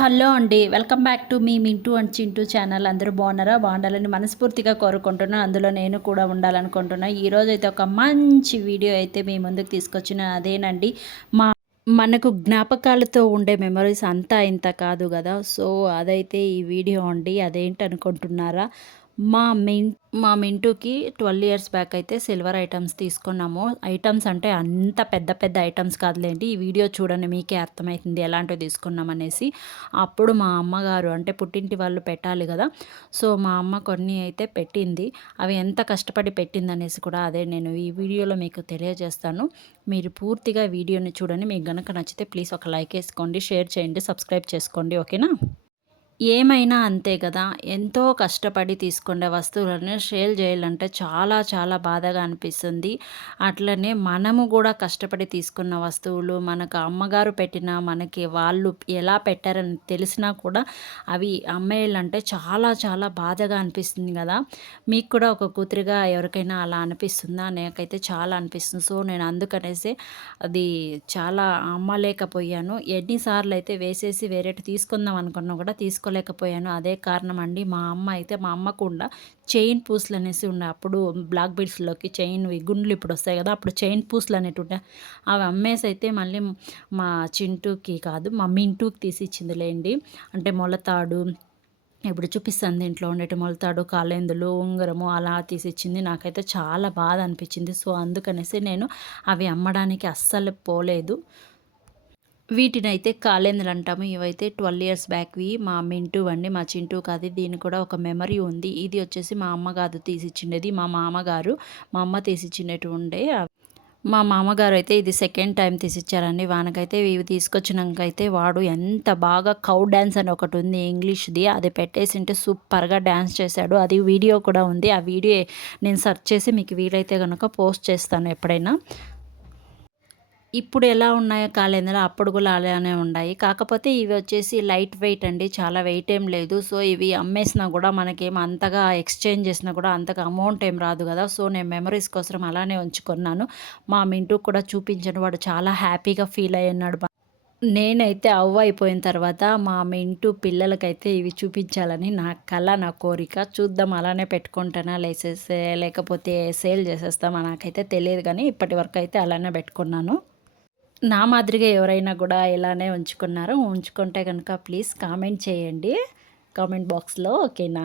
Hello అండి. Welcome back to మీ Mintu and Chintu channel. అందరూ బాగున్నారా? బాగుండాలని మనస్ఫూర్తిగా కోరుకుంటున్నాను అందులో నేను కూడా ఉండాలనుకుంటున్నాను ఈరోజు అయితే ఒక మంచి వీడియో అయితే మీ ముందుకు తీసుకొచ్చిన అదేనండి. మా మనకు జ్ఞాపకాలతో ఉండే మెమరీస్ అంతా ఇంత కాదు కదా. సో అదైతే ఈ వీడియో అండి. అదేంటి అనుకుంటున్నారా మా మిన్ మా మింటూకి ట్వెల్వ్ ఇయర్స్ బ్యాక్ అయితే సిల్వర్ ఐటమ్స్ తీసుకున్నాము. ఐటమ్స్ అంటే అంత పెద్ద పెద్ద ఐటమ్స్ కాదులేండి. ఈ వీడియో చూడండి మీకే అర్థమవుతుంది ఎలాంటివి తీసుకున్నాం అనేసి అప్పుడు మా అమ్మగారు అంటే పుట్టింటి వాళ్ళు పెట్టాలి కదా. సో మా అమ్మ కొన్ని అయితే పెట్టింది. అవి ఎంత కష్టపడి పెట్టింది అనేసి కూడా అదే నేను ఈ వీడియోలో మీకు తెలియజేస్తాను. మీరు పూర్తిగా వీడియోని చూడండి. మీకు కనుక నచ్చితే ప్లీజ్ ఒక లైక్ వేసుకోండి షేర్ చేయండి సబ్స్క్రైబ్ చేసుకోండి. ఓకేనా? ఏమైనా అంతే కదా ఎంతో కష్టపడి తీసుకునే వస్తువులను సేల్ చేయాలంటే చాలా చాలా బాధగా అనిపిస్తుంది. అట్లనే మనము కూడా కష్టపడి తీసుకున్న వస్తువులు మనకు అమ్మగారు పెట్టిన మనకి వాళ్ళు ఎలా పెట్టారని తెలిసినా కూడా అవి అమ్మేయాలంటే చాలా చాలా బాధగా అనిపిస్తుంది కదా. మీకు కూడా ఒక కూతురిగా ఎవరికైనా అలా అనిపిస్తుందా? నాకైతే చాలా అనిపిస్తుంది. సో నేను అందుకనేసి అది చాలా అమ్మలేకపోయాను. ఎన్నిసార్లు అయితే వేసేసి వేరేటి తీసుకుందాం అనుకున్నా కూడా తీసుకో తీసుకోలేకపోయాను అదే కారణం అండి మా అమ్మ అయితే మా అమ్మకుండా చైన్ పూసలు అనేసి ఉన్నాయి అప్పుడు బ్లాక్ బీడ్స్లోకి చైన్ గుండ్లు ఇప్పుడు వస్తాయి కదా అప్పుడు చైన్ పూసలు అనేవి ఉంటాయి అవి అమ్మేసి అయితే మళ్ళీ మా చింటూకి కాదు మా మింటూకి తీసి ఇచ్చింది లేండి అంటే మొలతాడు ఇప్పుడు చూపిస్తాను దీంట్లో ఉండేటి మొలతాడు కాలేందులు ఉంగరము అలా తీసిచ్చింది. నాకైతే చాలా బాధ అనిపించింది సో అందుకనేసి నేను అవి అమ్మడానికి అస్సలు పోలేదు. వీటిని అయితే కాలేందులు అంటాము ఇవైతే ట్వెల్వ్ ఇయర్స్ బ్యాక్వి మా మింటూ అండి మా చింటూ కాదు. దీని కూడా ఒక మెమరీ ఉంది. ఇది వచ్చేసి మా అమ్మగారు తీసిచ్చిండేది. మా మామగారు మా అమ్మ తీసిచ్చినట్టు ఉండే. మా మామగారు అయితే ఇది సెకండ్ టైం తీసిచ్చారండి. వానకైతే ఇవి తీసుకొచ్చినాక అయితే వాడు ఎంత బాగా కౌ డ్యాన్స్ అని ఒకటి ఉంది ఇంగ్లీష్ది. అది పెట్టేసింటే సూపర్గా డ్యాన్స్ చేశాడు. అది వీడియో కూడా ఉంది. ఆ వీడియో నేను సెర్చ్ చేసి మీకు వీలైతే కనుక పోస్ట్ చేస్తాను ఎప్పుడైనా. ఇప్పుడు ఎలా ఉన్నాయో కాలేందులో అప్పుడు కూడా అలానే ఉన్నాయి. కాకపోతే ఇవి వచ్చేసి లైట్ వెయిట్ అండి. చాలా వెయిట్ ఏం లేదు. సో ఇవి అమ్మేసినా కూడా మనకేం అంతగా ఎక్స్చేంజ్ చేసినా కూడా అంతగా అమౌంట్ ఏం రాదు కదా. సో నేను మెమరీస్ కోసం అలానే ఉంచుకున్నాను. మా మింటూ కూడా చూపించాను. వాడు చాలా హ్యాపీగా ఫీల్ అయ్యన్నాడు నేనైతే అవ్వ అయిపోయిన తర్వాత మా మింటూ పిల్లలకైతే ఇవి చూపించాలని నా కళ నా కోరిక. చూద్దాం అలానే పెట్టుకుంటానా? లేసేసే లేకపోతే సేల్ చేసేస్తామా? నాకైతే తెలియదు కానీ ఇప్పటి వరకు అయితే అలానే పెట్టుకున్నాను. నా మాదిరిగా ఎవరైనా కూడా ఇలానే ఉంచుకున్నారో. ఉంచుకుంటే కనుక ప్లీజ్ కామెంట్ చేయండి. కామెంట్ బాక్స్లో ఓకేనా?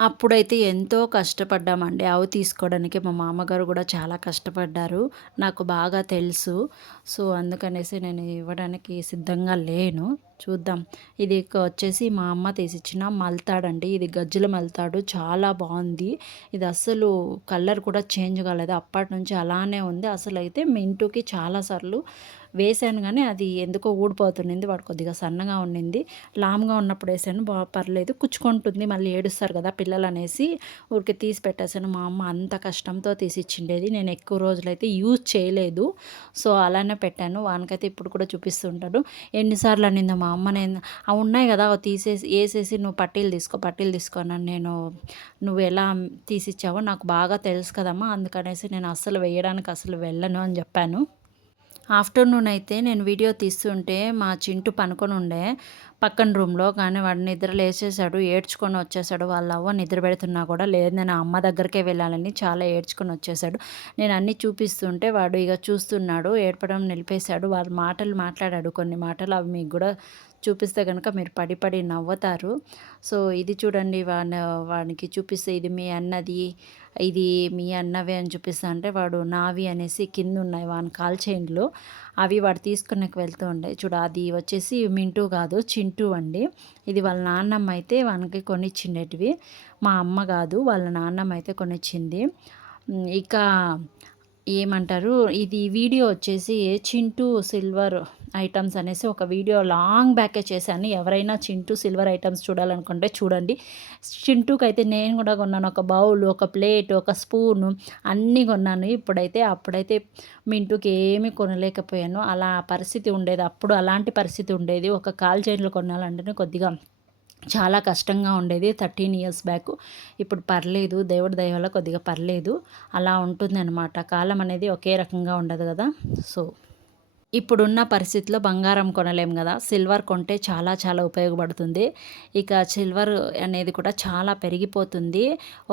అప్పుడైతే ఎంతో కష్టపడ్డామండి. అవి తీసుకోవడానికి మా మామగారు కూడా చాలా కష్టపడ్డారు. నాకు బాగా తెలుసు. సో అందుకనేసి నేను ఇవ్వడానికి సిద్ధంగా లేను. చూద్దాం. ఇది వచ్చేసి మా అమ్మ తీసిచ్చిన మల్తాడండి ఇది గజ్జల మల్తాడు. చాలా బాగుంది. ఇది అస్సలు కలర్ కూడా చేంజ్ కాలేదు. అప్పటి నుంచి అలానే ఉంది. అసలు అయితే మింటుకి చాలాసార్లు వేసాను కానీ అది ఎందుకో ఊడిపోతుండింది వాడు కొద్దిగా సన్నగా ఉండింది లామ్గా ఉన్నప్పుడు వేసాను బా పర్లేదు. కుచ్చుకుంటుంది. మళ్ళీ ఏడుస్తారు కదా పిల్లలు అనేసి ఊరికి తీసి పెట్టేసాను మా అమ్మ అంత కష్టంతో తీసి ఇచ్చిండేది నేను ఎక్కువ రోజులైతే యూజ్ చేయలేదు. సో అలానే పెట్టాను. వానికైతే ఇప్పుడు కూడా చూపిస్తుంటాడు. ఎన్నిసార్లు అనిందో మా అమ్మ నేను అవి ఉన్నాయి కదా తీసేసి వేసేసి నువ్వు పట్టీలు తీసుకో పట్టీలు తీసుకోనని నేను నువ్వు ఎలా తీసిచ్చావో నాకు బాగా తెలుసు కదమ్మా అందుకనేసి నేను అస్సలు వేయడానికి అసలు వెళ్ళను అని చెప్పాను. ఆఫ్టర్నూన్ అయితే నేను వీడియో తీస్తుంటే మా చింటూ పనుకొని ఉండే పక్కన రూమ్లో కానీ వాడు నిద్ర లేచేశాడు ఏడ్చుకొని వచ్చేసాడు వాళ్ళ అవ్వ నిద్ర పెడుతున్నా కూడా లేదు నేను అమ్మ దగ్గరికే వెళ్ళాలని చాలా ఏడ్చుకొని వచ్చేసాడు నేను అన్నీ చూపిస్తుంటే వాడు ఇక చూస్తున్నాడు ఏడ్పడం నిలిపేశాడు వాళ్ళ మాటలు మాట్లాడాడు కొన్ని మాటలు అవి మీకు కూడా చూపిస్తే కనుక మీరు పడి పడి నవ్వుతారు. సో ఇది చూడండి వాడి వానికి చూపిస్తే ఇది మీ అన్నది ఇది మీ అన్నవే అని చూపిస్తా అంటే వాడు నావి అనేసి కింద ఉన్నాయి వాని కాల్ చైన్లు. అవి వాడు తీసుకునేకి వెళ్తూ ఉండే. చూడు అది వచ్చేసి మింటూ కాదు చింటూ అండి. ఇది వాళ్ళ నాన్నమ్మ అయితే వానికి కొనిచ్చిండేటివి. మా అమ్మ కాదు వాళ్ళ నాన్నమ్మ అయితే కొనిచ్చింది. ఇక ఏమంటారు? ఇది వీడియో వచ్చేసి చింటూ సిల్వర్ ఐటమ్స్ అనేసి ఒక వీడియో లాంగ్ బ్యాకే చేశాను. ఎవరైనా చింటూ సిల్వర్ ఐటమ్స్ చూడాలనుకుంటే చూడండి. చింటూకి అయితే నేను కూడా కొన్నాను. ఒక బౌల్ ఒక ప్లేట్ ఒక స్పూను అన్నీ కొన్నాను. ఇప్పుడైతే అప్పుడైతే మింటూకి ఏమీ కొనలేకపోయాను. అలా పరిస్థితి ఉండేది. అప్పుడు అలాంటి పరిస్థితి ఉండేది. ఒక కాల్ చైన్లు కొనాలంటేనే కొద్దిగా చాలా కష్టంగా ఉండేది. థర్టీన్ ఇయర్స్ బ్యాక్ ఇప్పుడు పర్లేదు. దేవుడి దయ కొద్దిగా పర్లేదు. అలా ఉంటుంది అనమాట కాలం అనేది ఒకే రకంగా ఉండదు కదా. సో ఇప్పుడున్న పరిస్థితిలో బంగారం కొనలేం కదా. సిల్వర్ కొంటే చాలా చాలా ఉపయోగపడుతుంది. ఇక సిల్వర్ అనేది కూడా చాలా పెరిగిపోతుంది.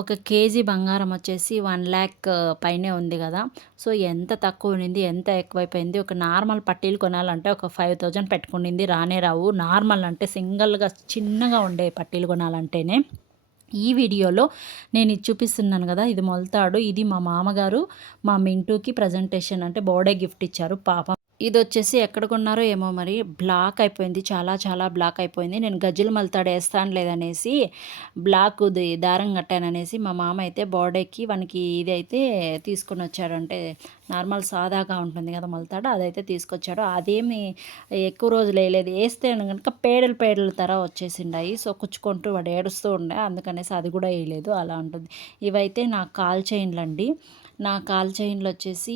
ఒక కేజీ బంగారం వచ్చేసి వన్ ల్యాక్ పైనే ఉంది కదా. సో ఎంత తక్కువ ఉన్నింది ఎంత ఎక్కువైపోయింది. ఒక నార్మల్ పట్టీలు కొనాలంటే ఒక ఫైవ్ థౌజండ్ పెట్టుకునింది రానే రావు. నార్మల్ అంటే సింగిల్గా చిన్నగా ఉండే పట్టీలు కొనాలంటేనే. ఈ వీడియోలో నేను ఇది చూపిస్తున్నాను కదా ఇది మొలతాడు. ఇది మా మామగారు మా మింటూకి ప్రజెంటేషన్ అంటే బర్త్డే గిఫ్ట్ ఇచ్చారు. పాప ఇది వచ్చేసి ఎక్కడ కొన్నారో ఏమో మరి. బ్లాక్ అయిపోయింది. చాలా చాలా బ్లాక్ అయిపోయింది. నేను గజ్జలు మల్తాడు వేస్తాను లేదనేసి బ్లాక్ దారం కట్టాననేసి మా మామ అయితే బాడీకి వానికి ఇది అయితే తీసుకొని వచ్చాడు అంటే నార్మల్ సాదాగా ఉంటుంది కదా మల్తాడు అదైతే తీసుకొచ్చాడు అదేమి ఎక్కువ రోజులు వేయలేదు. వేస్తే కనుక పేడలు పేడల తర వచ్చేసిండాయి. సో కుచ్చుకుంటూ వాడు ఏడుస్తూ ఉండే. అందుకనేసి అది కూడా వేయలేదు. అలా ఉంటుంది. ఇవైతే నాకు కాల్ చైన్లు నా కాల్ చైన్లు వచ్చేసి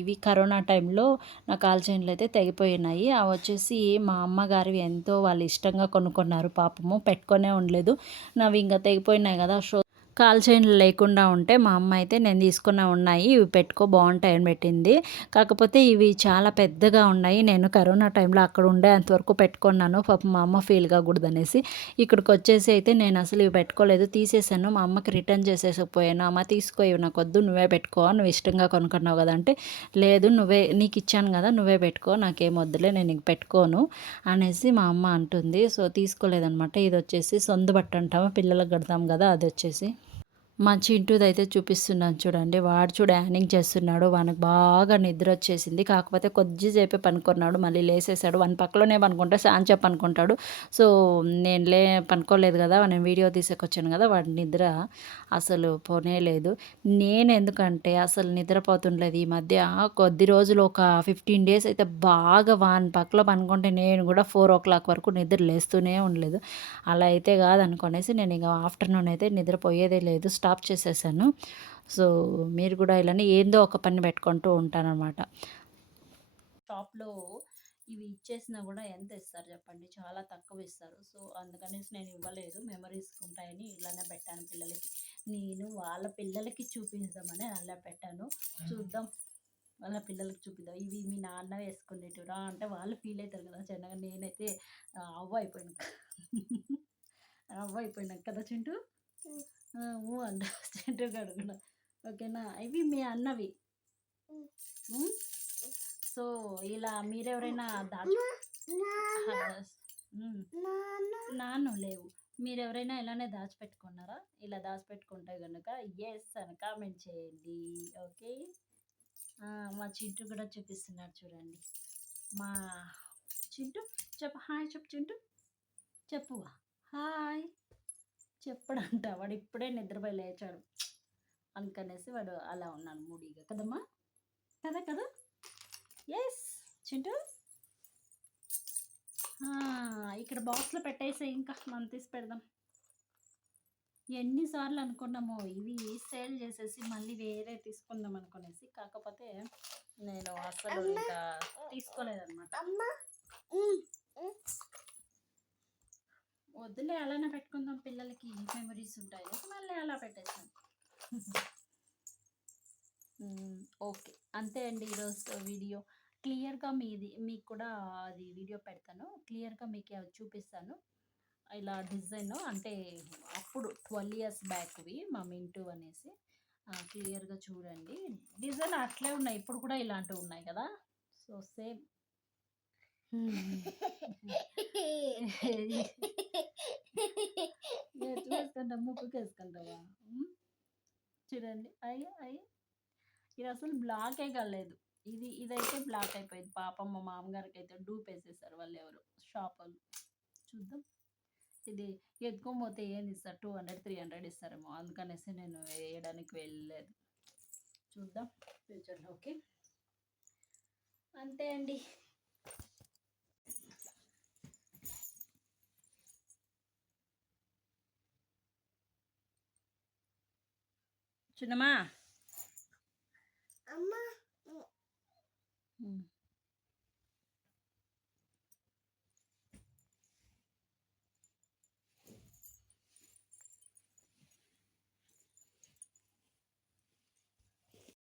ఇవి కరోనా టైంలో నా కాల్ చైన్లు అయితే తెగిపోయినాయి. అవి వచ్చేసి మా అమ్మగారివి ఎంతో వాళ్ళు ఇష్టంగా కొనుక్కున్నారు. పాపము పెట్టుకొనే ఉండలేదు. నావి ఇంకా తెగిపోయినాయి కదా షో కాల్ చైన్లు లేకుండా ఉంటే మా అమ్మ అయితే నేను తీసుకున్న ఉన్నాయి ఇవి పెట్టుకో బాగుంటాయి అని పెట్టింది. కాకపోతే ఇవి చాలా పెద్దగా ఉన్నాయి నేను కరోనా టైంలో అక్కడ ఉండే అంతవరకు పెట్టుకున్నాను పాప మా అమ్మ ఫీల్ కాకూడదనేసి. ఇక్కడికి వచ్చేసి అయితే నేను అసలు ఇవి పెట్టుకోలేదు తీసేసాను మా అమ్మకి రిటర్న్ చేసేసిపోయాను అమ్మ తీసుకో ఇవి నాకు వద్దు నువ్వే పెట్టుకో నువ్వు ఇష్టంగా కొనుక్కున్నావు కదా అంటే లేదు నువ్వే నీకు ఇచ్చాను కదా నువ్వే పెట్టుకో నాకేం వద్దులే నేను ఇంక పెట్టుకోను అనేసి మా అమ్మ అంటుంది. సో తీసుకోలేదనమాట ఇది వచ్చేసి సొంత బట్ట అంటాము పిల్లలకు కడతాం కదా అది వచ్చేసి. మా చింటూది అయితే చూపిస్తున్నాను చూడండి. వాడు చూడ యానింగ్ చేస్తున్నాడు. వానికి బాగా నిద్ర వచ్చేసింది. కాకపోతే కొద్దిసేపే పనుకున్నాడు. మళ్ళీ లేసేసాడు. వన్ పక్కలోనే పనుకుంటే సాంచే పనుకుంటాడు. సో నేను లే పనుకోలేదు కదా. నేను వీడియో తీసుకొచ్చాను కదా. వాడి నిద్ర అసలు పోనే లేదు. నేను ఎందుకంటే అసలు నిద్రపోతుండలేదు. ఈ మధ్య కొద్ది రోజులు ఒక ఫిఫ్టీన్ డేస్ అయితే బాగా వాన్ పక్కలో పనుకుంటే నేను కూడా ఫోర్ ఓ క్లాక్ వరకు నిద్ర లేస్తూనే ఉండలేదు. అలా అయితే కాదనుకునేసి నేను ఇంకా ఆఫ్టర్నూన్ అయితే నిద్రపోయేదే లేదు. స్టాప్ స్టాప్ చేసేసాను. సో మీరు కూడా ఇలానే ఏందో ఒక పని పెట్టుకుంటూ ఉంటానన్నమాట. షాప్లో ఇవి ఇచ్చేసినా కూడా ఎంత ఇస్తారు చెప్పండి? చాలా తక్కువ ఇస్తారు. సో అందుకనేసి నేను ఇవ్వలేదు. మెమరీస్ ఉంటాయని ఇలానే పెట్టాను పిల్లలకి. నేను వాళ్ళ పిల్లలకి చూపిద్దామని అలా పెట్టాను. చూద్దాం. వాళ్ళ పిల్లలకి చూపిద్దాం. ఇవి మీ నాన్న వేసుకునేటిరా అంటే వాళ్ళు ఫీల్ అవుతారు కదా చిన్నగా. నేనైతే అవ్వ అయిపోయినాక అవ్వ అయిపోయినా కదా చింటూ? అంట. చెట్టుగాడు కూడా ఓకేనా? ఇవి మీ అన్నవి. సో ఇలా మీరెవరైనా దాచు నాన్న. లేవు. మీరెవరైనా ఇలానే దాచిపెట్టుకున్నారా? ఇలా దాచిపెట్టుకుంటే కనుక ఎస్ అని కామెంట్ చేయండి. ఓకే? మా చింటూ కూడా చూపిస్తున్నాడు చూడండి. మా చింటూ చెప్పు. హాయ్ చెప్పు చింటూ. చెప్పు హాయ్ చెప్పడంట. వాడు ఇప్పుడే నిద్రపోయి లేచాడు. అందుకనేసి వాడు అలా ఉన్నాడు మూడీగా. కదమ్మా? కదా కదా? ఎస్ చింటూ? ఇక్కడ బాక్స్లో పెట్టేసి ఇంకా. మనం తీసి పెడదాం. ఎన్నిసార్లు అనుకున్నామో ఇవి సేల్ చేసేసి మళ్ళీ వేరే తీసుకుందాం అనుకునేసి. కాకపోతే నేను అసలు ఇంకా తీసుకోలేదన్నమాట. వద్దులే అలానే పెట్టుకుందాం పిల్లలకి మెమరీస్ ఉంటాయి. మళ్ళీ అలా పెట్టేస్తాం. ఓకే. అంతే అండి ఈరోజు వీడియో. క్లియర్గా మీది మీకు కూడా అది వీడియో పెడతాను. క్లియర్గా మీకు చూపిస్తాను. ఇలా డిజైన్ అంటే అప్పుడు ట్వెల్వ్ ఇయర్స్ బ్యాక్వి మా మింటూ అనేసి. క్లియర్గా చూడండి. డిజైన్ అట్లే ఉన్నాయి. ఇప్పుడు కూడా ఇలాంటివి ఉన్నాయి కదా. So same. వేసుకుంటా ముక్కుకి వేసుకుంటావా చూడండి. అయ్యి అయ్యి. ఇది అసలు బ్లాకే కాలేదు. ఇది ఇదైతే బ్లాక్ అయిపోయింది. పాపం మా మామగారికి అయితే డూప్ వేసేసారు వాళ్ళు ఎవరు? షాప్ వాళ్ళు. చూద్దాం. ఇది ఎత్తుకోపోతే ఏం ఇస్తారు? టూ హండ్రెడ్ త్రీ హండ్రెడ్ ఇస్తారేమో. అందుకనేసి నేను వేయడానికి వెళ్ళలేదు. చూద్దాం. ఫ్యూచర్లో ఓకే అంతే అండి. చిన్నమ్మా అమ్మా